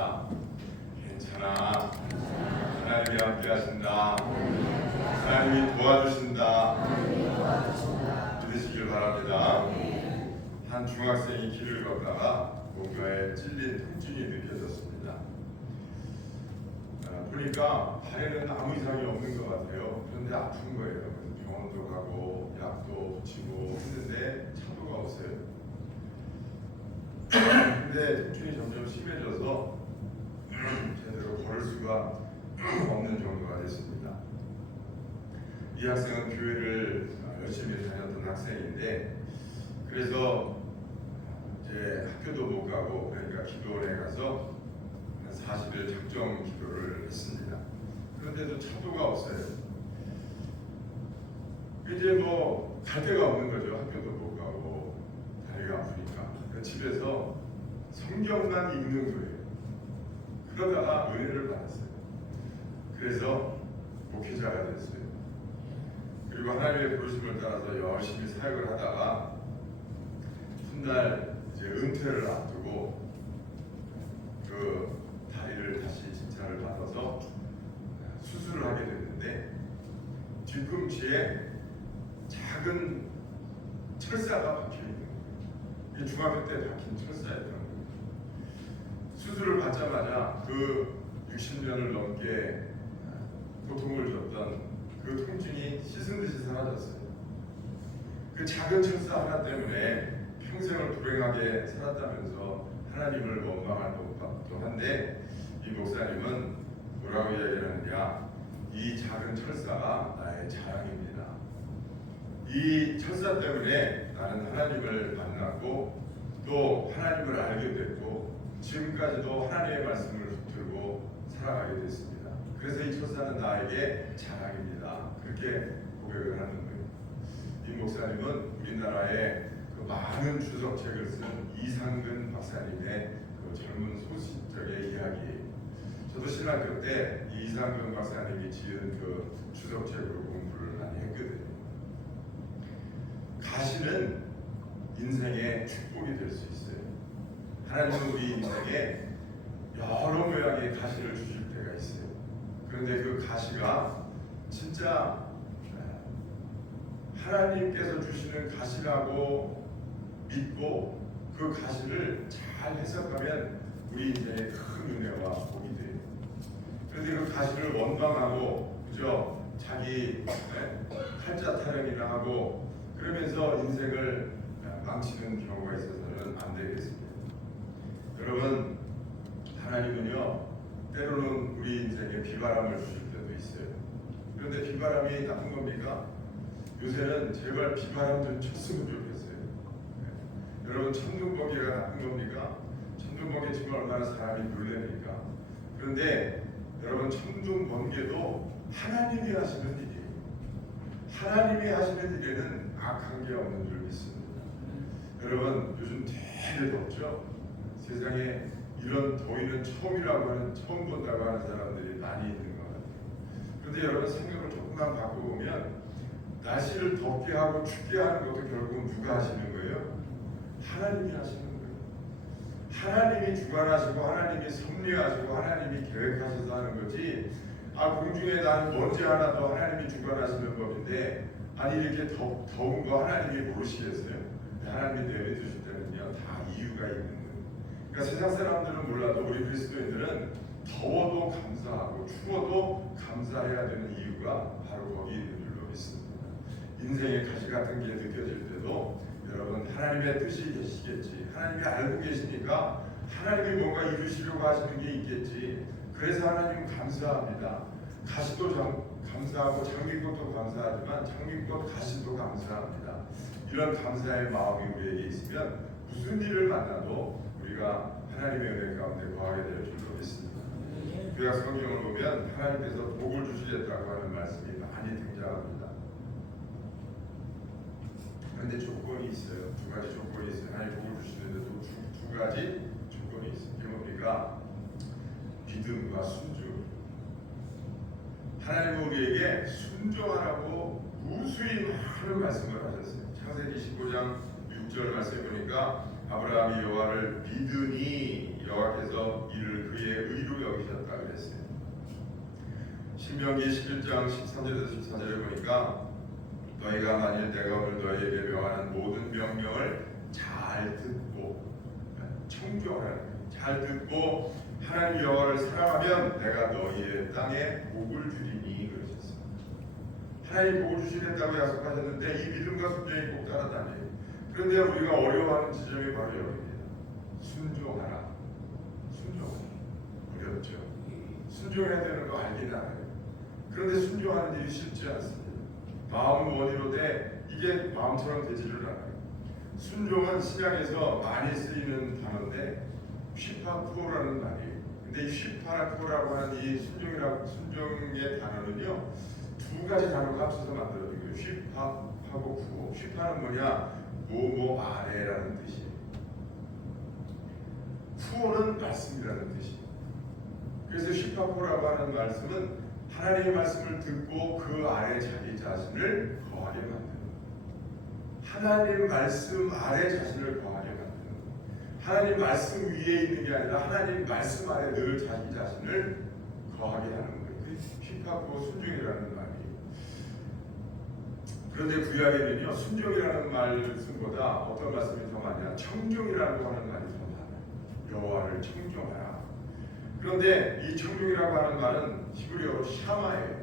합시다. 괜찮아. 하나님이 함께 하신다. 하나님이 도와주신다. 믿으시길 바랍니다. 한 중학생이 길을 걷다가 뭔가에 찔린 통증이 느껴졌습니다. 보니까 발에는 아무 이상이 없는 것 같아요. 그런데 아픈 거예요. 그래서 병원도 가고 약도 붙이고 했는데 차도가 없어요. 근데 통증이 점점 심해져서 제대로 걸을 수가 없는 정도가 됐습니다. 이 학생은 교회를 열심히 다녔던 학생인데, 그래서 이제 학교도 못 가고, 그러니까 기도원에 가서 40일 작정 기도를 했습니다. 그런데도 차도가 없어요. 이제 뭐 갈 데가 없는 거죠. 학교도 못 가고 다리가 아프니까. 그러니까 집에서 성경만 읽는 거예요. 그러다가 은혜를 받았어요. 그래서 목회자가 됐어요. 그리고 하나님의 부르심을 따라서 열심히 사역을 하다가 훗날 이제 은퇴를 앞두고 그 다리를 다시 진찰을 받아서 수술을 하게 됐는데, 뒤꿈치에 작은 철사가 박혀 있는 거예요. 이게 중학교 때 박힌 철사였던 거예요. 수술을 받자마자 그 60년을 넘게 고통을 줬던 그 통증이 씻은 듯이 사라졌어요. 그 작은 철사 하나 때문에 평생을 불행하게 살았다면서 하나님을 원망할 법도 한데, 이 목사님은 뭐라고 이야기하느냐, 이 작은 철사가 나의 자랑입니다. 이 철사 때문에 나는 하나님을 만났고 또 하나님을 알게 됐고 지금까지도 하나님의 말씀을 붙들고 살아가게 됐습니다. 그래서 이 철사는 나에게 자랑입니다. 그렇게 고백을 하는 거예요. 이 목사님은 우리나라의 그 많은 주석책을 쓴 이상근 박사님의 그 젊은 소시적의 이야기예요. 저도 신학교 때 이상근 박사님이 지은 그 주석책으로 공부를 많이 했거든요. 가시는 인생의 축복이 될 수 있어요. 하나님은 우리 인생에 여러 모양의 가시를 주실 때가 있어요. 그런데 그 가시가 진짜 하나님께서 주시는 가시라고 믿고 그 가시를 잘 해석하면 우리 인생에 큰 은혜와 복이 돼요. 그런데 그 가시를 원망하고 그저 자기 팔자 타령이나 하고 그러면서 인생을 망치는 경우가 있어서는 안 되겠습니다. 여러분, 하나님은요 때로는 우리 인생에 비바람을 주실 때도 있어요. 그런데 비바람이 나쁜 겁니까? 요새는 제발 비바람 좀 쳤으면 좋겠어요. 여러분, 천둥번개가 나쁜 겁니까? 천둥번개 치면 얼마나 사람이 놀랍니까? 그런데 여러분, 천둥번개도 하나님이 하시는 일이에요. 하나님이 하시는 일에는 악한 게 없는 줄 믿습니다. 여러분, 요즘 되게 덥죠? 세상에 이런 더위는 처음 본다고 하는 사람들이 많이 있는 것 같아요. 그런데 여러분, 생각을 조금만 바꿔보면 날씨를 덥게 하고 춥게 하는 것도 결국은 누가 하시는 거예요? 하나님이 하시는 거예요. 하나님이 주관하시고 하나님이 섭리하시고 하나님이 계획하셔서 하는 거지, 공중에 나는 먼지 하나 더 하나님이 주관하시는 법인데, 아니 이렇게 더운 거 하나님이 모르시겠어요? 하나님이 내려주실 때는요 다 이유가 있는 거예요. 그러니까 세상 사람들은 몰라도 우리 그리스도인들은 더워도 감사하고 추워도 감사해야 되는 이유가 바로 거기 있는 줄로 믿습니다. 인생의 가시 같은 게 느껴질 때도 여러분, 하나님의 뜻이 계시겠지, 하나님이 알고 계시니까 하나님이 뭔가 이루시려고 하시는 게 있겠지. 그래서 하나님 감사합니다. 가시도 감사하고 장미꽃도 감사하지만 장미꽃 가시도 감사합니다. 이런 감사의 마음이 우리에게 있으면 무슨 일을 만나도 우리가 하나님의 은혜 가운데 거하게 될 줄로 믿습니다. 구약 성경을 보면 하나님께서 복을 주시겠다고 하는 말씀이 많이 등장합니다. 그런데 조건이 있어요. 두 가지 조건이 있어요. 하나님 복을 주시는데도 두 가지 조건이 있어요. 이게 뭡니까? 믿음과 순종. 하나님은 우리에게 순종하라고 무수히 많은 말씀을 하셨어요. 창세기 15장 6절 말씀에 보니까 아브라함이 여호와를 믿으니 여호와께서 이를 그의 생각할까 그랬어요. 신명기 11장 13절에서 14절에 보니까 너희가 만일 내가 오늘 너희에게 명하는 모든 명령을 잘 듣고 청종하라, 잘 듣고 하나님 여호와를 사랑하면 내가 너희의 땅에 복을 주리니 그러셨어요. 하나님 복을 주시겠다고 약속하셨는데 이 믿음과 순종이 꼭 따라다녀요. 그런데 우리가 어려워하는 지점이 바로 여기입니다. 순종하라. 순종하라. 어렵죠. 순종해야 되는 거 알긴 알아요. 그런데 순종하는 일이 쉽지 않습니다. 마음 원이로 돼 이게 마음처럼 되지를 않아요. 순종은 신약에서 많이 쓰이는 단어인데 휘파쿠오라는 말이에요. 근데 이 휘파쿠오라고 하는 이 순종의 단어는요, 두 가지 단어가 합쳐서 만들어진 거예요. 휘파하고 쿠오. 휘파는 뭐냐? 뭐뭐 아래라는 뜻이에요. 쿠오는 말씀이라는 뜻이에요. 그래서 휘파쿠오라고 하는 말씀은 하나님의 말씀을 듣고 그 아래 자기 자신을 거하게 만드는, 하나님 말씀 아래 자신을 거하게 만드는, 하나님 말씀 위에 있는 게 아니라 하나님 말씀 아래 늘 자기 자신을 거하게 하는 거예요. 그게 휘파쿠오 순종이라는 말이에요. 그런데 구약에는요, 순종이라는 말씀보다 어떤 말씀이 더 많냐? 청종이라고 하는 말이 더 많아요. 여호와를 청종하라. 그런데 이 청종이라고 하는 말은 히브리어로 샤마예요.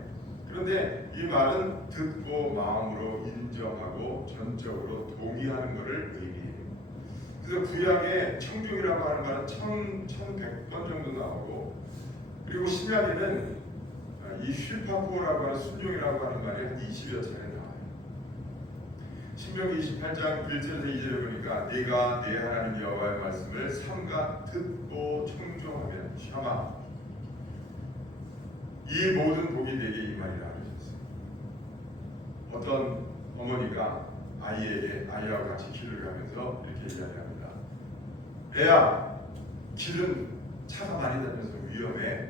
그런데 이 말은 듣고 마음으로 인정하고 전적으로 동의하는 것을 의미해요. 그래서 구약에 청종이라고 하는 말은 1100번 정도 나오고, 그리고 신약에는 이 휘파쿠오라고 하는 순종이라고 하는 말이 한 20여 차례 나와요. 신명기 28장 1절에서 2절에 보니까 네가 네 하나님 여호와의 말씀을 삼가 듣고 청종하면 샤마 이 모든 복이 되게 임하리라 하셨어요. 어떤 어머니가 아이하고 같이 길을 가면서 이렇게 이야기합니다. 애야, 길은 차가 많이 다녀서 위험해.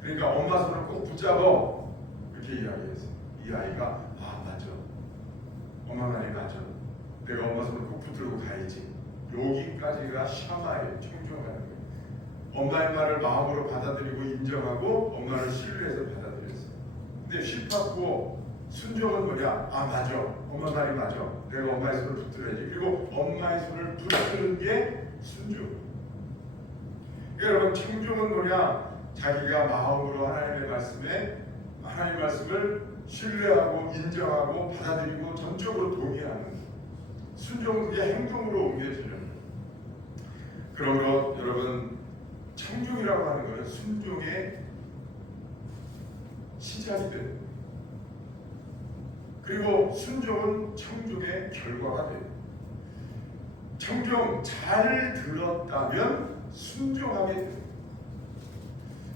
그러니까 엄마 손을 꼭 붙잡어. 이렇게 이야기했어요. 이 아이가 맞아. 엄마 말이 맞아. 내가 엄마 손을 꼭 붙들고 가야지. 여기까지가 샤마예요. 청종하는 거예요. 엄마의 말을 마음으로 받아들이고 인정하고 엄마를 신뢰해서 받아들였어요. 근데 휘파쿠오 순종은 뭐냐? 맞아. 엄마 말이 맞아. 내가 엄마의 손을 붙들어야지. 그리고 엄마의 손을 붙드는 게 순종. 여러분, 청종은 뭐냐? 자기가 마음으로 하나님의 말씀을 신뢰하고 인정하고 받아들이고 전적으로 동의하는, 순종은 그게 행동으로 옮겨지는. 그러므로 여러분, 청종이라고 하는 것은 순종의 시작이 됩니다. 그리고 순종은 청종의 결과가 돼요. 청종 잘 들었다면 순종하게 돼요.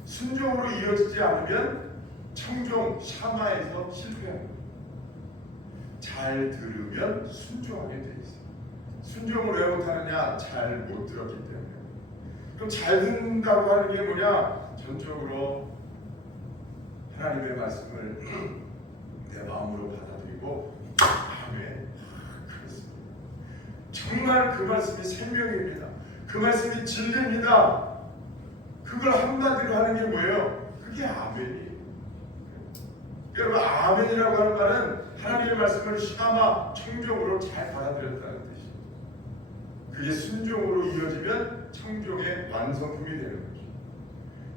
순종으로 이어지지 않으면 청종 샤마에서 실패합니다. 잘 들으면 순종하게 돼 있어요. 순종을 왜 못하느냐? 잘 못 들었기 때문에. 그럼 잘 듣는다고 하는 게 뭐냐? 전적으로 하나님의 말씀을 내 마음으로 받아들이고 아멘. 그렇습니다. 정말 그 말씀이 생명입니다. 그 말씀이 진리입니다. 그걸 한마디로 하는 게 뭐예요? 그게 아멘이에요. 여러분, 아멘이라고 하는 말은 하나님의 말씀을 샤마 청종으로 잘 받아들였다는 뜻이에요. 그게 순종으로 이어지면 청종의 완성품이 되는 거죠.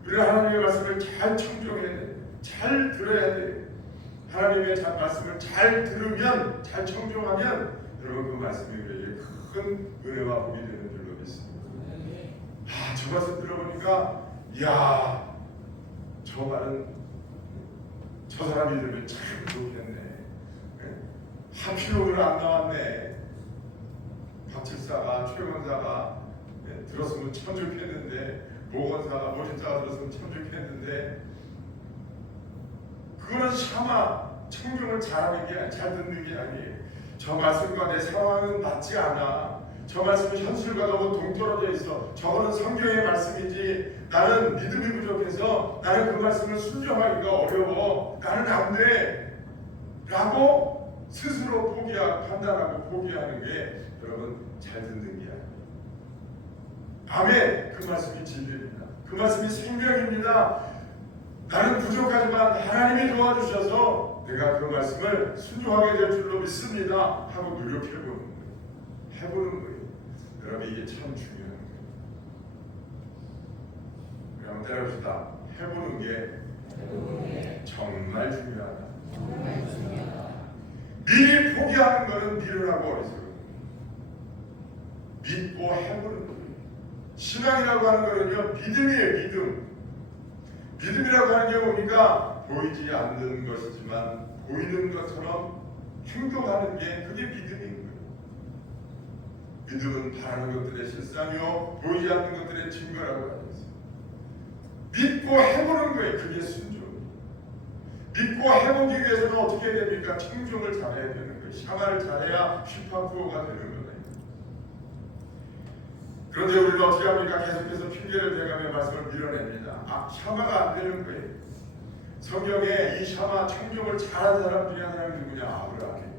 우리가 하나님의 말씀을 잘 청종해야 돼요. 잘 들어야 돼요. 하나님의 말씀을 잘 들으면, 잘 청종하면 여러분 그 말씀이 우리에게 큰 은혜와 복이 되는 줄로 믿습니다. 저 말씀 들어보니까 이야, 저 말은 저 사람이 들으면 참 좋겠네. 하필 오늘 안 나왔네. 박칠사가, 최원사가 들었으면 참 좋겠는데, 모건사가, 모진자가 들었으면 참 좋겠는데, 그거는 샤마 청종을 잘하는 게, 잘 듣는 게 아니에요. 저 말씀과 내 상황은 맞지 않아. 저 말씀은 현실과 너무 동떨어져 있어. 저거는 성경의 말씀이지. 나는 믿음이 부족해서 나는 그 말씀을 순종하기가 어려워. 나는 안 돼. 라고 스스로 판단하고 포기하는 게 여러분 잘 듣는 게 아니에요. 아멘. 그 말씀이 진리입니다. 그 그 말씀이 생명입니다. 나는 부족하지만 하나님이 도와주셔서 내가 그 말씀을 순종하게 될 줄로 믿습니다 하고 노력해보는 거예요. 해보는 거예요. 여러분 이게 참 중요한 거예요. 우리 한번 따라합시다. 해보는 게 정말 중요하다. 미리 포기하는 것은 미련하고 어리석은 믿고 해보는 거예요. 신앙이라고 하는 것은요 믿음이에요. 믿음이라고 하는 게 뭡니까? 보이지 않는 것이지만 보이는 것처럼 행동하는 게 그게 믿음인 거예요. 믿음은 바라는 것들의 실상이요 보이지 않는 것들의 증거라고 하셨어요. 믿고 해보는 거예요. 그게 순종. 믿고 해보기 위해서는 어떻게 해야 됩니까? 청종을 잘해야 되는 거예요. 샤마를 잘해야 슈퍼푸어가 되는 거예요. 그런데 우리는 어떻게 합니까? 계속해서 핑계를 대가며 말씀을 밀어냅니다. 샤마가 안 되는 거예요. 성경에 이 샤마 청종을 잘한 사람 중에 한 사람이 누구냐? 아브라함이에요.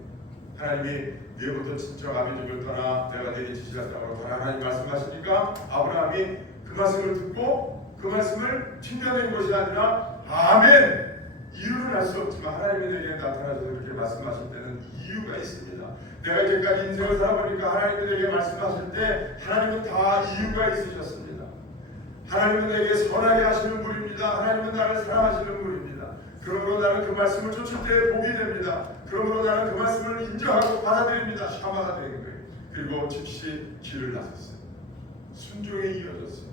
하나님이 네부터 친척 아비집을 떠나 내가 내게 지시할 땅으로 가라 하나님 말씀하시니까 아브라함이 그 말씀을 듣고 그 말씀을 튕겨낸 것이 아니라 아멘! 이유는 알 수 없지만 하나님이 내게 나타나셔서 그렇게 말씀하실 때는 이유가 있습니다. 내가 이제까지 인생을 살아보니까 하나님이 내게 말씀하실 때 하나님은 다 이유가 있으셨습니다. 하나님은 내게 선하게 하시는 분입니다. 하나님은 나를 사랑하시는 분입니다. 그러므로 나는 그 말씀을 쫓을 때 복이 됩니다. 그러므로 나는 그 말씀을 인정하고 받아들입니다. 샤마가 되는 거예요. 그리고 즉시 길을 나섰어요. 순종에 이어졌어요.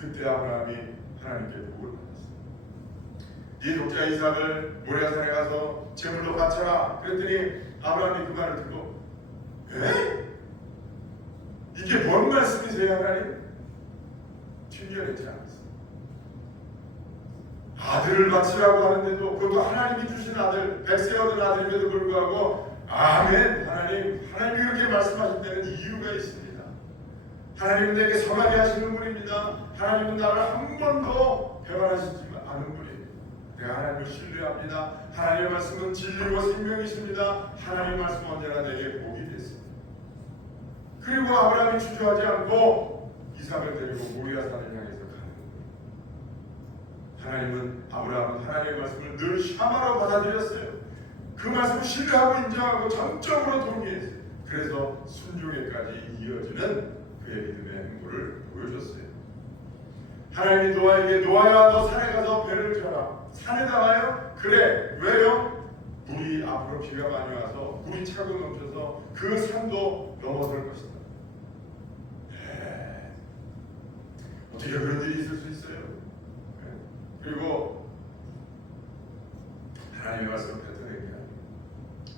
그때 아브라함이 하나님께 복을 받았어요. 네 독자 이삭을 모리아산에 가서 제물로 바쳐라. 그랬더니 아브라함이 그 말을 듣고 에? 이게 뭔 말씀이세요 하나님? 튕겨내지 않았어요. 아들을 바치라고 하는데도 그것도 하나님이 주신 아들, 백세 얻은 아들임에도 불구하고 아멘 하나님이 그렇게 말씀하실 때는 이유가 있습니다. 하나님은 내게 선하게 하시는 분입니다. 하나님은 나를 한 번도 배반하시지 않은 분입니다. 내가 하나님을 신뢰합니다. 하나님의 말씀은 진리고 생명이십니다. 하나님의 말씀은 언제나 내게 복이 됐습니다. 그리고 아브라함이 주저하지 않고 이삭을 데리고 모리아산을 향해서 가는 거예요. 하나님은 아브라함은 하나님의 말씀을 늘 샤마로 받아들였어요. 그 말씀을 신뢰하고 인정하고 전적으로 동의했어요. 그래서 순종에까지 이어지는 그의 믿음의 행보를 보여줬어요. 하나님이 노아에게 노아야 너 산에 가서 배를 펴라. 산에다 가요? 그래. 왜요? 물이 앞으로 비가 많이 와서 물이 차고 넘쳐서 그 산도 넘어설 것이다. 어떻게 그런 일이 있을 수 있어요? 그리고 하나님의 말씀을 뱉어내기야.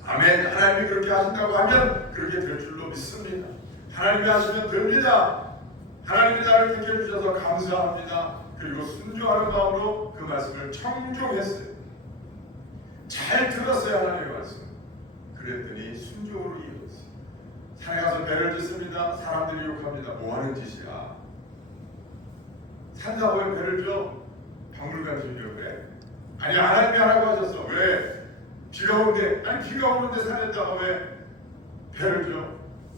아멘. 하나님이 그렇게 하신다고 하면 그렇게 될 줄로 믿습니다. 하나님이 하시면 됩니다. 하나님이 나를 지켜주셔서 감사합니다. 그리고 순종하는 마음으로 그 말씀을 청종했어요. 잘 들었어요. 하나님의 말씀. 그랬더니 순종으로 이어졌어요. 산에 가서 배를 짓습니다. 사람들이 욕합니다. 뭐하는 짓이야? 산다고 왜 배를 줘? 박물관 지으려고 그래? 아니 하나님이 하라고 하셨어. 왜? 비가 오는데 아니 비가 오는데 산에다가 왜 배를 줘?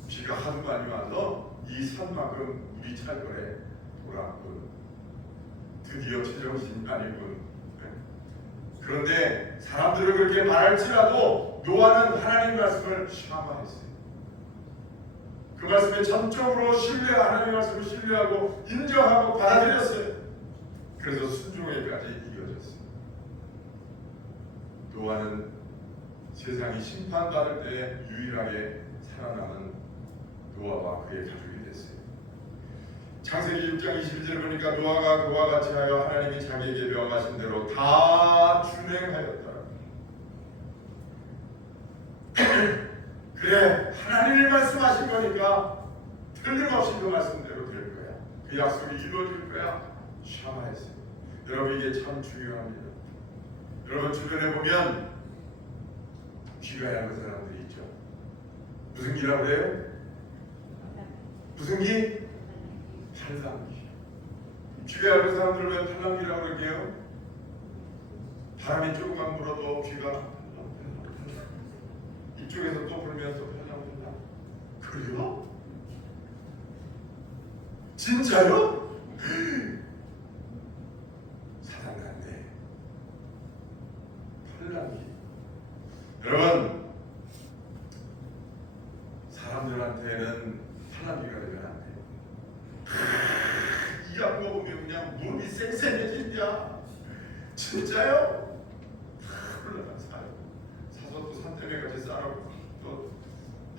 비가 하도 많이 와서 이 산만큼 물이 찰 거래. 돌았군. 드디어 제정신 아니군. 그런데 사람들은 그렇게 말할지라도 노아는 하나님 말씀을 샤마했어요. 그 말씀에 전적으로 하나님 말씀을 신뢰하고 인정하고 받아들였어요. 그래서 순종에까지 이어졌어요. 노아는 세상이 심판받을 때 유일하게 살아남은 노아와 그의 가족이 됐어요. 창세기 6장 21절 보니까 노아가 그와 같이 하여 하나님이 자기에게 명하신 대로 다 준행하였더라. 그래 하나님이 말씀하신 거니까 틀림없이 그 말씀대로 될 거야. 그 약속이 이루어질 거야. 샤마했어요. 여러분 이게 참 중요합니다. 여러분 주변에 보면 귀가 얇은 사람들이 있죠. 무슨 귀라고 해요? 무슨 귀? 팔랑귀. 귀가 얇은 사람들 왜 팔랑귀라고 그러게요? 바람이 조금만 불어도 귀가 이쪽에서 또 불면서 팔랑팔랑. 그래요? 진짜요? 보면 그냥 무릎이 쌩쌩해진다. 진짜요? 다 흘러가 사요. 사서 또 산더미 같이 싸라고 또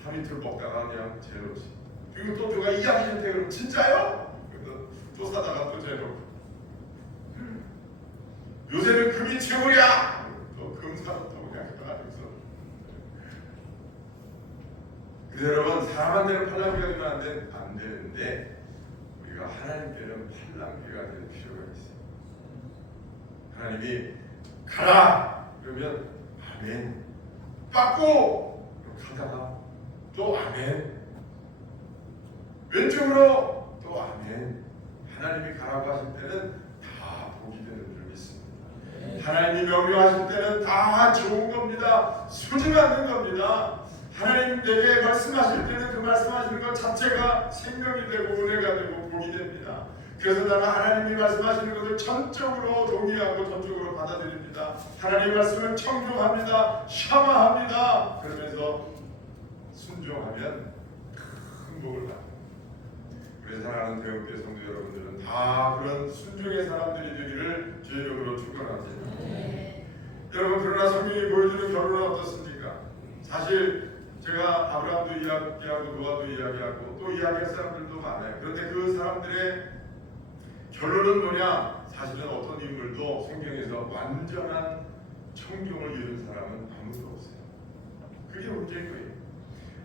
하루 이틀 먹다가 그냥 재놓지. 그리고 또 누가 이야기 좀 해. 그럼 진짜요? 또 사다가 또 재놓고. 요새는 금이 최고야. 또 금 사서 또 그냥 가지고서. 그래서 여러분, 사람한테는 팔랑귀가 되면 안 되는데 우리가 하나님께는 팔랑귀가 될 필요가 있어요. 하나님이 가라 그러면 아멘. 빠꾸 가다가 또 아멘. 왼쪽으로 또 아멘. 하나님이 가라고 하실 때는 다 복이 되는 줄 믿습니다. 하나님이 명령하실 때는 다 좋은 겁니다. 소진하는 겁니다. 하나님 내게 말씀하실 때는 그 말씀하시는 것 자체가 생명이 되고 은혜가 되고 복이 됩니다. 그래서 나는 하나님이 말씀하시는 것을 전적으로 동의하고 전적으로 받아들입니다. 하나님의 말씀을 청종합니다. 샤마합니다. 그러면서 순종하면 큰 복을 받습니다. 우리 사랑하는 대형교회 성도 여러분들은 다 그런 순종의 사람들이 되기를 주의 이름으로 축원합니다. 여러분, 그러나 성경이 보여주는 결론은 어떻습니까? 사실 제가 아브라함도 이야기하고 노아도 이야기하고 또 이야기할 사람들도 많아요. 그런데 그 사람들의 결론은 뭐냐? 사실은 어떤 인물도 성경에서 완전한 청종을 이룬 사람은 아무도 없어요. 그게 문제인 거예요.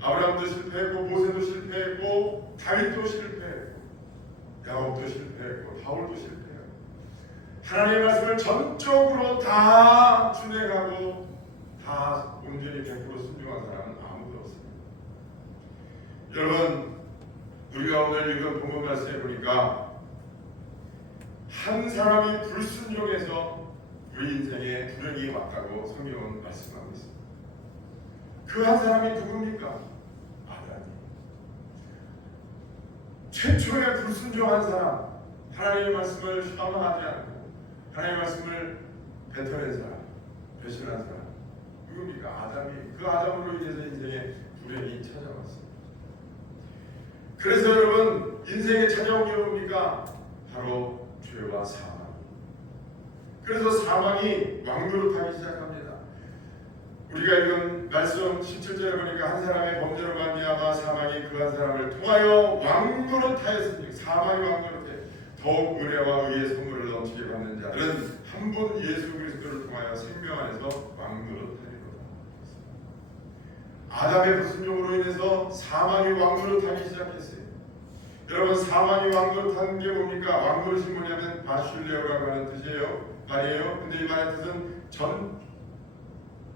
아브라함도 실패했고 모세도 실패했고 다윗도 실패했고 야곱도 실패했고 바울도 실패했고 하나님의 말씀을 전적으로 다 준행하고 다 온전히 100% 순종한 사람은 아무도 없습니다. 여러분, 우리가 오늘 읽은 본문 말씀에 보니까 한 사람이 불순종해서 우리 인생에 불행이 왔다고 성경은 말씀하고 있습니다. 그 한 사람이 누굽니까? 아담이. 최초의 불순종한 사람, 하나님의 말씀을 샤망하지 않고 하나님의 말씀을 뱉어낸 사람, 배신한 사람 누굽니까? 아담이. 그 아담으로 인해서 인생에 불행이 찾아왔습니다. 그래서 여러분, 인생에 찾아온 게 뭡니까? 바로 죄와 사망. 그래서 사망이 왕노릇하기 시작합니다. 우리가 읽은 말씀 17절에 보니까 한 사람의 범죄로 말미암아 사망이 그 한 사람을 통하여 왕노릇하였으니 사망이 왕노릇해 더욱 은혜와 의의 선물을 넘치게 받는 자들은 한 분 예수 그리스도를 통하여 생명 안에서 왕노릇하리로다. 아담의 불순종으로 인해서 사망이 왕노릇하기 시작했어요. 여러분, 사망이 왕노릇하는 게 뭡니까? 왕노릇이 뭐냐면 바슐레오라고 하는 뜻이에요. 말이에요. 근데 이 말의 뜻은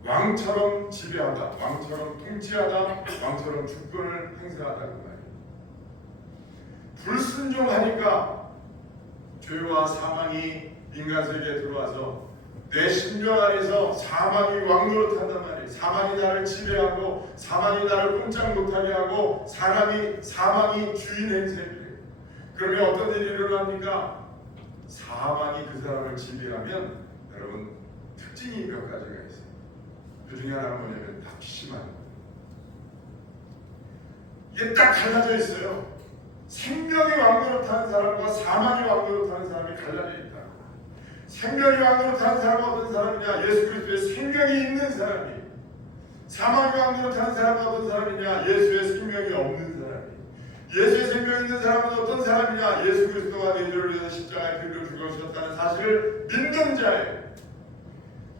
왕처럼 지배하다, 왕처럼 통치하다, 왕처럼 주권을 행사하다는 말이에요. 불순종하니까 죄와 사망이 인간 세계에 들어와서 내 심령 안에서 사망이 왕노릇한단 말이에요. 사망이 나를 지배하고 사망이 나를 꼼짝 못하게 하고 사망이 주인 행세를 해요. 그러면 어떤 일이 일어납니까? 사망이 그 사람을 지배하면 여러분 특징이 몇 가지가 있어요. 그 중에 하나가 뭐냐면 낙심하는 거예요. 이게 딱 갈라져 있어요. 생명이 왕노릇하는 사람과 사망이 왕노릇하는 사람이 갈라져 있다. 생명이 왕노릇하는 사람은 어떤 사람이냐? 예수 그리스도의 생명이 있는 사람이. 사망이 왕노릇하는 사람은 어떤 사람이냐? 예수의 생명이 없는 사람이. 예수의 생명이 있는 사람은 어떤 사람이냐? 예수 그리스도가 내 죄를 위해서 십자가에 피를 죽으셨다는 사실을 믿는 자예요.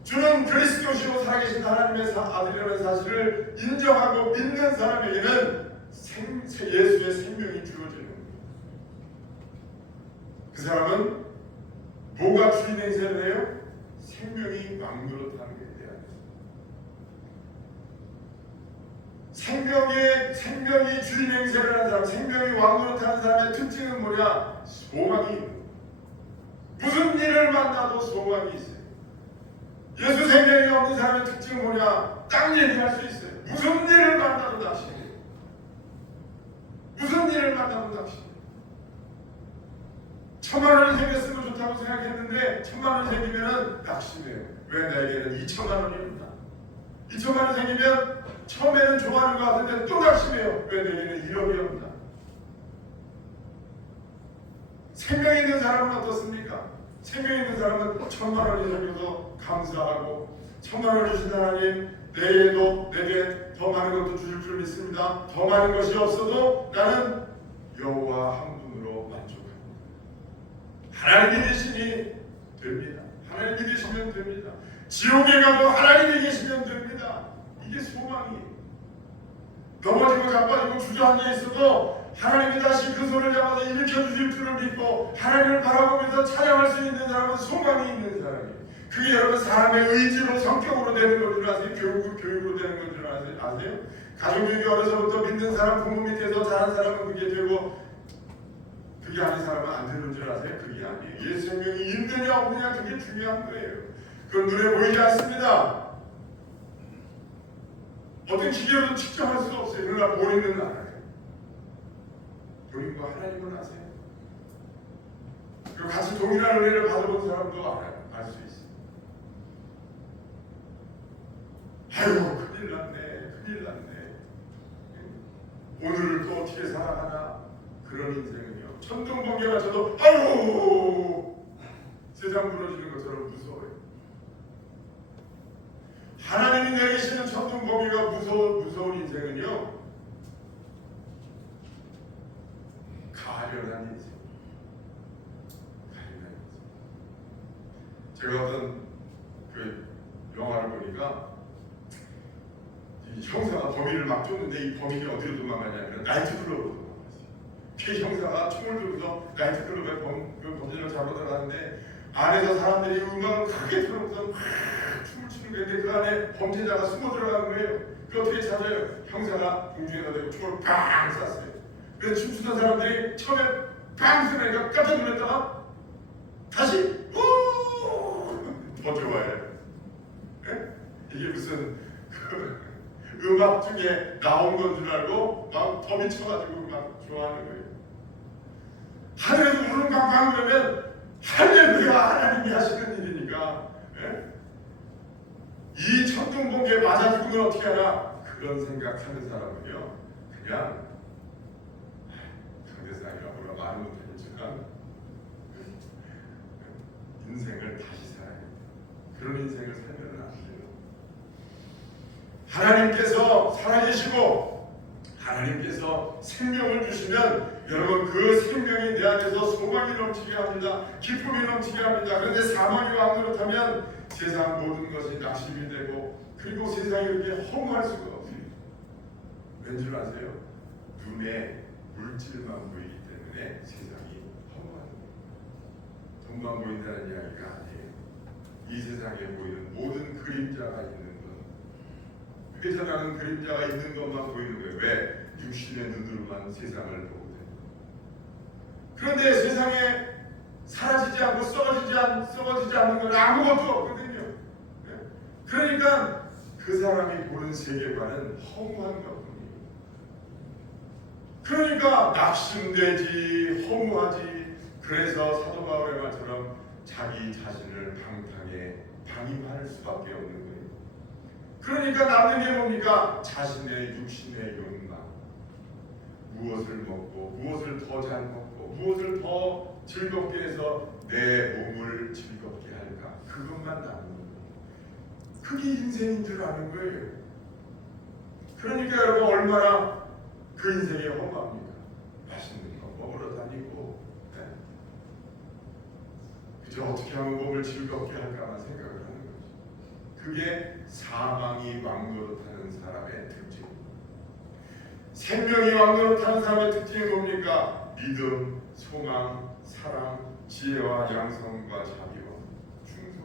주는 그리스도시로 살아계신 하나님의 아들이라는 사실을 인정하고 믿는 사람에게는 예수의 생명이 주어지는 겁니다. 그 사람은 뭐가 주인 행세를 해요? 생명이 왕노릇하는 게 돼야 돼요. 생명이 주인 행세를 하는 사람, 생명이 왕노릇하는 사람의 특징은 뭐냐? 소망이 있는 거예요. 무슨 일을 만나도 소망이 있어요. 예수 생명이 없는 사람의 특징은 뭐냐? 딱 얘기할 수 있어요. 무슨 일을 만나도 낙심해요. 무슨 일을 만나도 낙심해요. 1000만 원이 생겼으면 좋다고 생각했는데 1000만 원이 생기면 낙심해요. 왜 나에게는 2000만 원이 없나? 2000만 원이 생기면 처음에는 좋아하는 것 같은데 또 낙심해요. 왜 내게는 1억이 없나? 생명 있는 사람은 어떻습니까? 생명 있는 사람은 1,000만 원이 생겨서 감사하고 1,000만 원을 주신 하나님 내일도 내게 더 많은 것도 주실 줄 믿습니다. 더 많은 것이 없어도 나는 여호와 한 분으로 만족합니다. 하나님 믿으시니 됩니다. 하나님 믿으시면 됩니다. 지옥에 가도 하나님이 계시면 됩니다. 이게 소망이에요. 넘어지고 자빠지고 주저앉아 있어도 하나님이 다시 그 손을 잡아서 일으켜 주실 줄을 믿고 하나님을 바라보면서 찬양할 수 있는 사람은 소망이 있는 사람이에요. 그게 여러분 사람의 의지로 성격으로 되는 건 줄 아세요? 교육으로 되는 건 줄 아세요? 가족교육이 어려서부터 믿는 사람 부모 밑에서 자란 사람은 그게 되고 그게 아닌 사람은 안 되는 줄 아세요? 그게 아니에요. 예수 생명이 있느냐 없느냐 그게 중요한 거예요. 그건 눈에 보이지 않습니다. 어떤 기계로도 측정할 수 없어요. 그러나 본인은 알아요. 본인과 하나님은 아세요. 그리고 같이 동일한 은혜를 받아본 사람도 알아요. 알 수 있어요. 아이고 큰일 났네. 오늘을 또 어떻게 살아가나 그런 인생은요. 천둥번개 맞춰도 아이고 세상 무너지는 것처럼 무서워요. 하나님이 내리시는 천둥번개가 무서운 인생은요. 가련한 인생. 제가 어떤 그 영화를 보니까 이 형사가 범인을 막 쫓는데 이 범인이 어디로 도망가냐면 나이트클럽으로 도망갔어요. 그 형사가 총을 들고서 나이트클럽에 범죄를 잡으러 들어가는데 안에서 사람들이 음악을 크게 틀어놓고서 막 춤을 추는 거예요. 그 안에 범죄자가 숨어 들어가는 거예요. 그 어떻게 찾아요? 형사가 공중에다 대고 총을 빵 쐈어요. 그래서 춤추던 사람들이 처음에 빵 쏘니까 깜짝 놀랐다가 다시 더 좋아해요. 이게 무슨 음악 중에 나온 건 줄 알고 막 더 미쳐가지고 막 좋아하는 거예요. 하늘에서 우르릉 팡팡 그러면 할렐루야 하나님이 하시는 일이니까 이 천둥번개에 맞아 죽으면 어떻게 하나 그런 생각하는 사람은요 그냥 상대상이라 뭐라 말은 못하지만 인생을 다시 살아야 돼요. 그런 인생을 살면 안 돼요. 하나님께서 살아계시고 하나님께서 생명을 주시면 여러분 그 생명이 내 안에서 소망이 넘치게 합니다. 기쁨이 넘치게 합니다. 그런데 사망이 왕노릇하면 세상 모든 것이 낙심이 되고 그리고 세상이 이렇게 허무할 수가 없어요. 왠줄 아세요? 눈에 물질만 보이기 때문에 세상이 허무한 거예요. 돈만 보인다는 이야기가 아니에요. 이 세상에 보이는 모든 그림자가 있는 것, 회전하는 그림자가 있는 것만 보이는 거예요. 왜? 육신의 눈으로만 세상을 보고 돼요. 그런데 세상에 사라지지 않고 썩어지지 않는 건 아무것도 없거든요. 그러니까 그 사람이 보는 세계관은 허무한 것뿐이에요. 그러니까 낙심되지 허무하지. 그래서 사도 바울의 말처럼 자기 자신을 방임할 수밖에 없는 거예요. 그러니까 남는 게 뭡니까? 자신의 육신의 욕망. 무엇을 먹고 무엇을 더 잘 먹고 무엇을 더 즐겁게 해서 내 몸을 즐겁게 할까? 그것만 남는 거예요. 그게 인생인 줄 아는 거예요. 그러니까 여러분 얼마나 그 인생이 허무합니까? 맛있는 거 먹으러 다니고 그저 어떻게 하면 몸을 즐겁게 할까만 생각을 하는 거죠. 그게 사망이 왕노릇하는 사람의 특징입니다. 생명이 왕노릇하는 사람의 특징이 뭡니까? 믿음, 소망, 사랑, 지혜와 양성과 자비와 충성.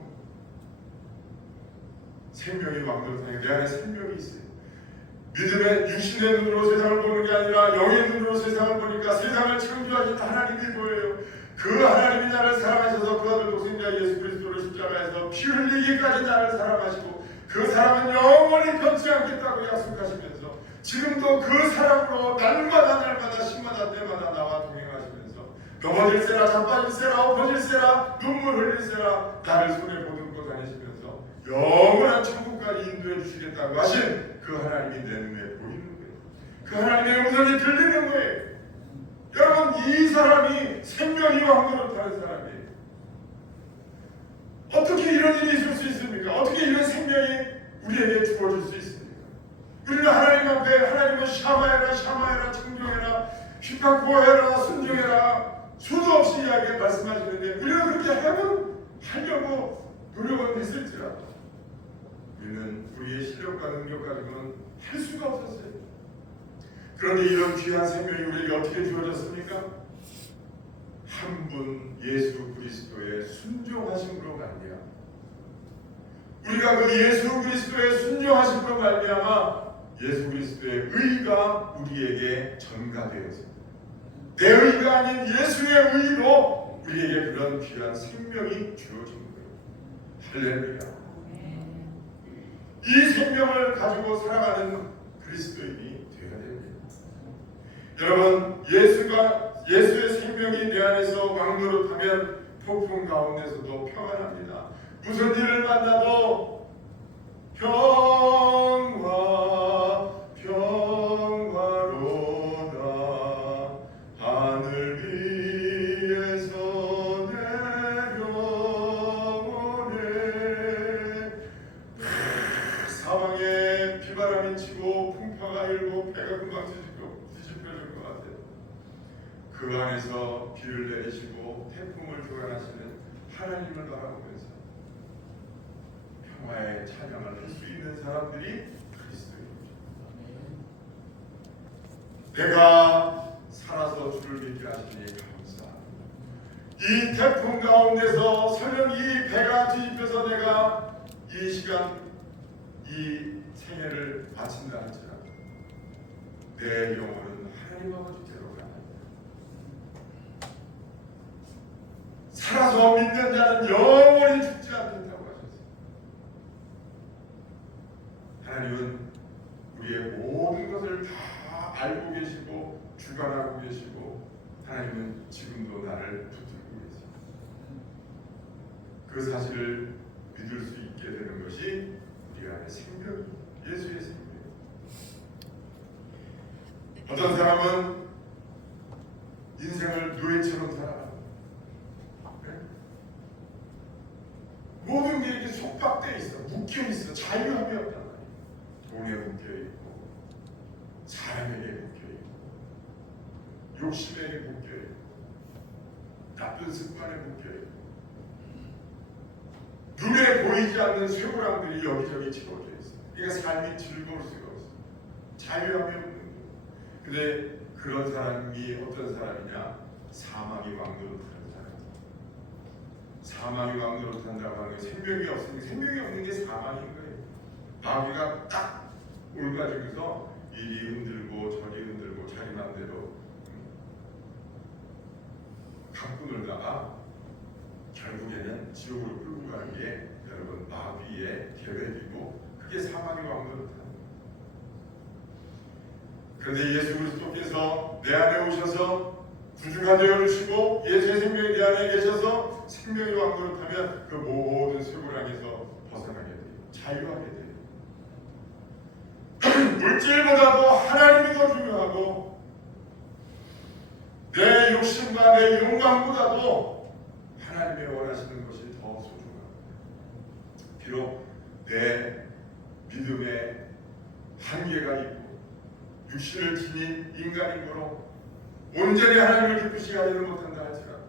생명이 왕노릇하는 게 내 안에 생명이 있어요. 믿음의 육신의 눈으로 세상을 보는 게 아니라 영의 눈으로 세상을 보니까 세상을 창조하신 하나님이 보여요. 그 하나님이 나를 사랑하셔서 그 아들 독생자 예수 그리스도를 십자가에서 피 흘리기까지 나를 사랑하시고 그 사랑은 영원히 변치 않겠다고 약속하시면서 지금도 그 사랑으로 날마다 시마다 때마다 나와 동행하시면서 넘어질세라 자빠질세라 엎어질세라 눈물 흘릴세라 나를 손에 보듬고 다니시면서 영원한 천국까지 인도해 주시겠다고 하신 그 하나님이 내 눈에 보이는 거예요. 그 하나님의 음성이 들리는 거예요. 여러분, 이 사람이 생명이 왕노릇하는 사람이에요. 어떻게 이런 일이 있을 수 있습니까? 어떻게 이런 생명이 우리에게 주어질 수 있습니까? 우리는 하나님 앞에 하나님을 샤마해라, 샤마해라, 청정해라, 휘파고해라, 순종해라 수도 없이 이야기해 말씀하시는데, 우리는 그렇게 하려고 노력은 했을지라도 우리는 우리의 실력과 능력 가지고는 할 수가 없었어요. 그런데 이런 귀한 생명이 우리에게 어떻게 주어졌습니까? 한 분 예수 그리스도의 순종하심으로 말미암아, 우리가 그 예수 그리스도의 순종하심으로 말미암아 예수 그리스도의 의가 우리에게 전가되었습니다. 내 의가 아닌 예수의 의로 우리에게 그런 귀한 생명이 주어진 거예요. 할렐루야. 이 생명을 가지고 살아가는 그리스도인이 되어야 됩니다. 여러분, 예수의 생명이 내 안에서 왕노릇하면 폭풍 가운데서도 평안합니다. 무슨 일을 만나도 평화로다. 하늘 위에서 내려오네. 사방에 비바람이 치고 풍파가 일고 배가 금방 뒤집혀질 것 같아요. 그 안에서 비를 내리시고 태풍을 주관하시는 하나님을 바라보면서 평화의 찬양을 할 수 있는 사람들이 그리스도입니다. 내가 살아서 주를 믿게 하시니 감사합니다. 이 태풍 가운데서 설령 이 배가 뒤집혀서 내가 이 시간 이 생애를 바친다 할지라도 내 영혼은 하나님 아버지께로 갑니다. 살아서 믿는 자는 영원히 죽지 않는다고 하셨습니다. 하나님은 우리의 모든 것을 다 알고 계시고 주관하고 계시고, 하나님은 지금도 나를 붙들고 계십니다. 그 사실을 믿을 수 있게 되는 것이 우리 안에 생명, 예수의 생명. 어떤 사람은 인생을 노예처럼 살아갑니다. 모든 게 이렇게 속박되어 있어, 묶여 있어, 자유함이 없단 말이에요. 돈에 묶여 있고, 사람에게 묶여 있고, 욕심에게 묶여 있고, 나쁜 습관에 묶여 있고, 눈에 보이지 않는 쇠고랑들이 여기저기 채워져 있어. 그러니까 삶이 즐거울 수가 없어. 자유함이 없는 거예요. 근데 그런 사람이 어떤 사람이냐? 사망이 왕노릇하는 사람. 사망이 왕노릇한다고 하는 게 생명이 없으니까, 생명이 없는 게 사망인 거예요. 마귀가 딱 올가지고서 이리 흔들고 저리 흔들고 자기 마음대로 갖고 놀다가 결국에는 지옥으로 끌고 가는 게 여러분 마귀의 계획이고, 그게 사망의 왕노릇하는 거예요. 그런데 예수 그리스도께서 내 안에 오셔서 구주가 되어주시고 예수의 생명이 내 안에 계셔서 생명이 왕노릇하면 그 모든 쇠고랑에서 벗어나게 돼요. 자유하게 돼요. 물질보다도 하나님이 더 중요하고, 내 욕심과 내 욕망보다도 하나님의 원하시는 것이 더 소중합니다. 비록 내 믿음에 한계가 있고 육신을 지닌 인간이므로 온전히 하나님을 기쁘시게 하지는 못한다 할지라도,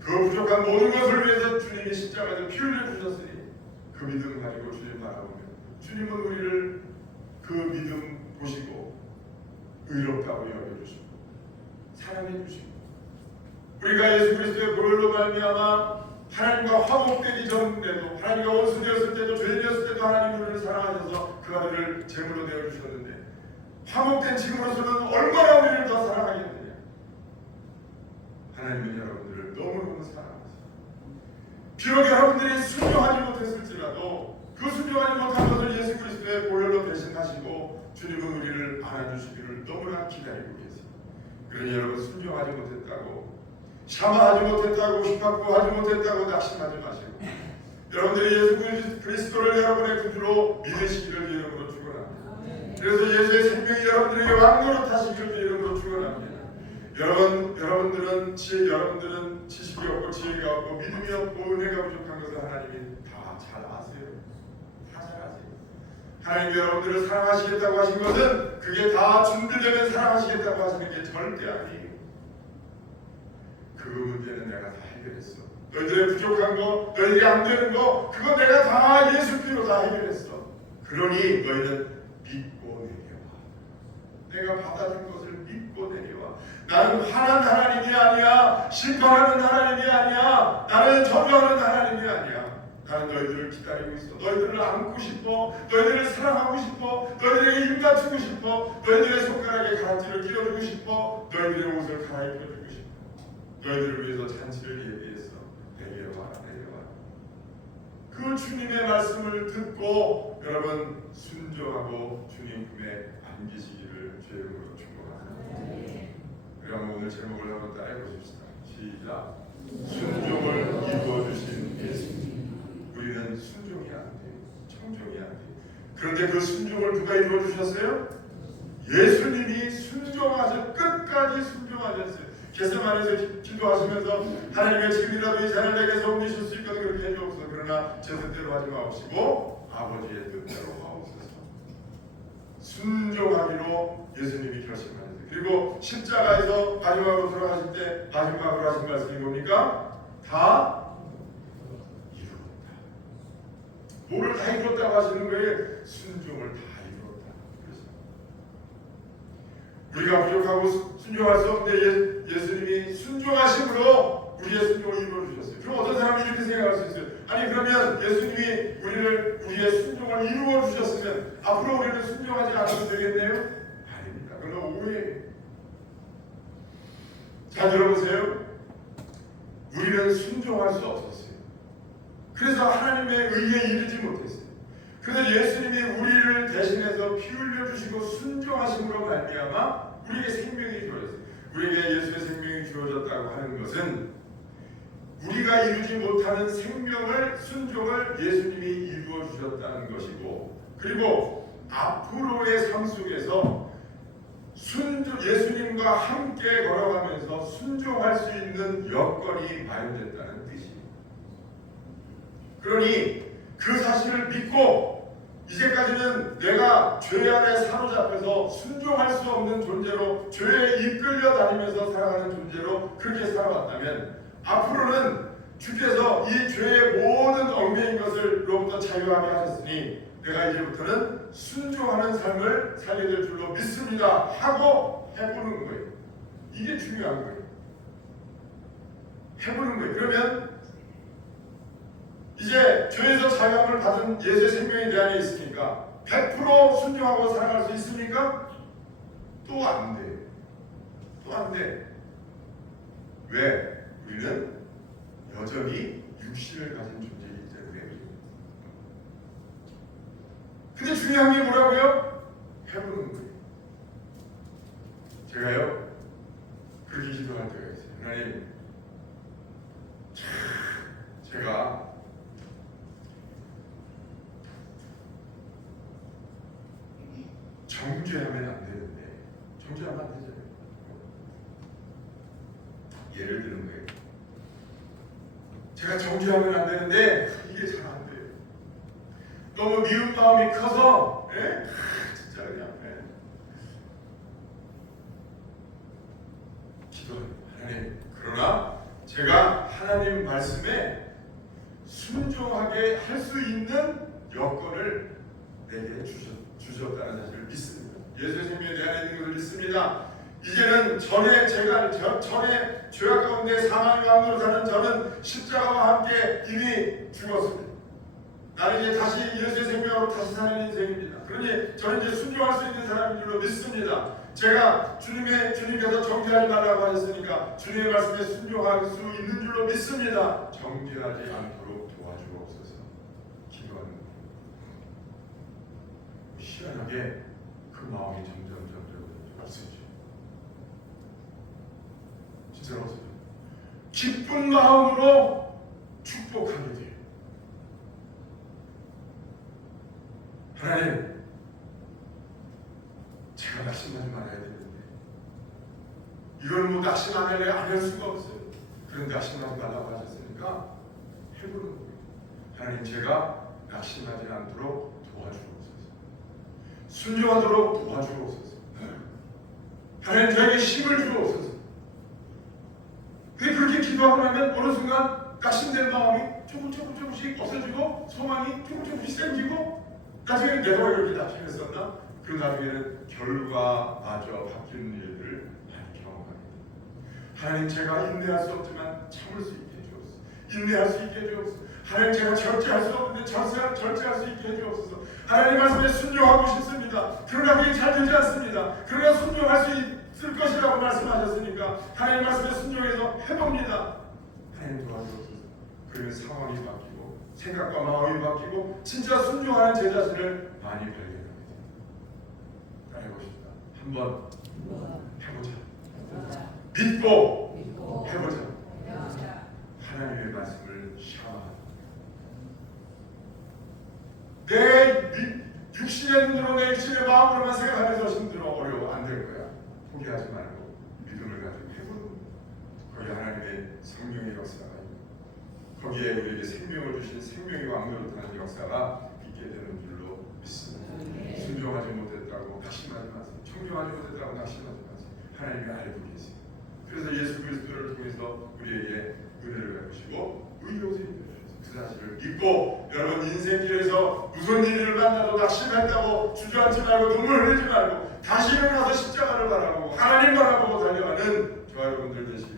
그 부족한 모든 것을 위해서 주님이 십자가에서 피 흘려 주셨으니 그 믿음 가지고 주님 바라보면 주님은 우리를 그 믿음 보시고 의롭다고 여겨주시고 사랑해 주시고, 우리가 예수 그리스도의 보혈로 말미암아 하나님과 화목되기 전에도, 하나님과 원수되었을 때도, 죄인이었을 때도 하나님이 우리를 사랑하셔서 그 아들을 제물로 내어주셨는데, 화목된 지금으로서는 얼마나 우리를 더 사랑하겠느냐. 하나님은 여러분들을 너무너무 사랑하세요. 비록 여러분들이 순종하지 못했을지라도 그 순종하지 못한 것을 예수 그리스도의 보혈로 대신하시고 주님은 우리를 안아주시기를 너무나 기다리고 계세요. 그러니 여러분, 순종하지 못했다고, 샤마하지 못했다고, 휘파고하지 못했다고 낙심하지 마시고, 여러분들이 예수 그리스도를 여러분의 구주로 믿으시기를 이름으로 축원합니다. 그래서 예수의 생명이 여러분들에게 왕노릇하시기를 이름으로 축원합니다. 여러분들은 지식이 없고 지혜가 없고 믿음이 없고 은혜가 부족한 것을 하나님이 다 잘 아세요. 다 잘 아세요. 하나님이 여러분들을 사랑하시겠다고 하신 것은 그게 다 준비되면 사랑하시겠다고 하시는 게 절대 아니에요. 그 문제는 내가 다 해결했어. 너희들의 부족한 거, 너희들이 안 되는 거, 그거 내가 다 예수 피로 다 해결했어. 그러니 너희는 믿고 내려와. 내가 받아준 것을 믿고 내려와. 나는 화난 하나님이 아니야. 심판하는 하나님이 아니야. 나는 저주하는 하나님이 아니야. 나는 너희들을 기다리고 있어. 너희들을 안고 싶어. 너희들을 사랑하고 싶어. 너희들에게 힘 갖추고 싶어. 너희들의 손가락에 가락지를 끼워주고 싶어. 너희들의 옷을 갈아입혀주고 싶어. 너희들을 위해서 잔치를 예비해서 내려와. 그 주님의 말씀을 듣고 여러분 순종하고 주님 품에 안기시기를 주의 이름으로 축복합니다. 그럼 오늘 제목을 한번 따라해 보십시다. 시작. 순종을 이루어 주신 예수님. 우리는 순종이 안 돼. 청종이 안 돼. 그런데 그 순종을 누가 이루어 주셨어요? 예수님이 끝까지 순종하셨어요. 겟세마네에서 기도하시면서 하나님의 지금이라도 이 잔을 내게서 옮기실 수 있거든 그렇게 해주옵소서. 그러나 제 뜻대로 하지 마옵시고 아버지의 뜻대로 하옵소서. 순종하기로 예수님이 결심하셨어요. 그리고 십자가에서 마지막으로 돌아가실 때 마지막으로 하신 말씀이 뭡니까? 다 이루었다. 뭐를 다 이루었다고 하시는 거예요? 순종을 다 이루었다. 그래서 우리가 부족하고 순종할 수 없는데 예수님이 순종하심으로 우리의 순종을 이루어 주셨어요. 그럼 어떤 사람이 이렇게 생각할 수 있어요. 아니 그러면 예수님이 우리의 순종을 이루어 주셨으면 앞으로 우리는 순종하지 않아도 되겠네요? 아닙니다. 그건 오해예요. 잘 들어보세요. 우리는 순종할 수 없었어요. 그래서 하나님의 의에 이르지 못했어요. 그래서 예수님이 우리를 대신해서 피 흘려 주시고 순종하심으로 말미암아 우리에게 생명이 주어졌어요. 우리에게 예수의 생명이 주어졌다고 하는 것은 우리가 이루지 못하는 순종을 예수님이 이루어 주셨다는 것이고, 그리고 앞으로의 삶 속에서 예수님과 함께 걸어가면서 순종할 수 있는 여건이 마련됐다는 뜻이에요. 그러니 그 사실을 믿고 이제까지는 내가 죄 아래 사로잡혀서 순종할 수 없는 존재로 죄에 이끌려 다니면서 살아가는 존재로 그렇게 살아왔다면 앞으로는 주께서 이 죄의 모든 얽매인 것을로부터 자유하게 하셨으니 내가 이제부터는 순종하는 삶을 살게 될 줄로 믿습니다 하고 해보는 거예요. 이게 중요한 거예요. 해보는 거예요. 그러면 이제 죄에서 자유함을 받은 예수의 생명이 내 안에 있으니까 100% 순종하고 살아갈 수 있습니까? 또 안 돼. 또 안 돼. 왜? 우리는 여전히 육신을 가진 존재이기 때문에. 근데 중요한 게 뭐라고요? 해보는 거예요. 제가요 그렇게 기도할 때가 있어요. 하나님, 제가 정죄하면 안 되는데, 정죄하면 안 되잖아요. 예를 드는 거예요. 제가 정죄하면 안 되는데 이게 잘 안 돼요. 너무 미운 마음이 커서, 진짜 그냥 기도합니다. 하나님, 그러나 제가 하나님 말씀에 순종하게 할 수 있는 여건을 내게 주셨다는 사실을 믿습니다. 예수의 생명이 내 안에 있는 것을 믿습니다. 이제는 전에 죄악 가운데 사망의 왕으로 사는 저는 십자가와 함께 이미 죽었습니다. 나는 이제 다시 예수의 생명으로 다시 사는 인생입니다. 그러니 저는 이제 순종할 수 있는 사람인 줄로 믿습니다. 제가 주님께서 정죄하지 말라고 하셨으니까 주님의 말씀에 순종할 수 있는 줄로 믿습니다. 정죄하지 않도록 도와주옵소서. 기도하는 거예요. 희한하게 그 마음이 점점 없어지죠. 진짜로 없어져요. 기쁜 마음으로 축복하게 돼요. 하나님, 제가 낙심하지 말아야 되는데 이걸 뭐 낙심 안 할 수가 없어요. 그런 낙심하지 말라고 하셨으니까 해보는 거예요. 하나님, 제가 낙심하지 않도록 도와주옵소서. 순종하도록 도와주옵소서. 하나님, 저에게 힘을 주옵소서. 그렇게 기도하고 나면 어느 순간 낙심된 마음이 조금씩 없어지고 소망이 조금씩 생기고 나중에 내가 이렇게 낙심했었나? 그 나중에는 결과마저 바뀌는 일들을 많이 경험합니다. 하나님, 제가 인내할 수 없지만 참을 수 있게 해주옵소서. 인내할 수 있게 해주옵소서. 하나님, 제가 절제할 수 없는데 절제할 수 있게 해주옵소서. 하나님 말씀에 순종하고 싶습니다. 그러나 그게 잘 되지 않습니다. 그러나 순종할 수 있을 것이라고 말씀하셨으니까 하나님 말씀에 순종해서 해봅니다. 하나님 도와주옵소서. 그러면 상황이 바뀌고 생각과 마음이 바뀌고 진짜 순종하는 제 자신을 많이 발견합니다. 해보십시다. 한번 해보자. 믿고 해보자. 하나님의 말씀을 샤워하자. 내 육신의 눈으로 내 육신의 마음으로만 생각하면서 힘들어 어려워 안 될 거야. 포기하지 말고 믿음을 가지고 해보는 거야. 거기 하나님의 성령의 역사가 있고 거기에 우리에게 생명을 주신 생명의 왕노릇하는 역사가 있게 되는 줄로 믿습니다. 순종하지 못했다고 낙심하지 마세요. 청종하지 못했다고 낙심하지 마세요. 하나님이 알고 계세요. 그래서 예수 그리스도를 통해서 우리에게 은혜를 베푸시고 의로움을 주셔서 그 사실을 믿고 여러분 인생길에서 무슨 일을 만나도 낙심했다고 주저앉지 말고 눈물 흘리지 말고 다시 일어나서 십자가를 바라보고 하나님 바라보고 달려가는 저와 여러분들 되시길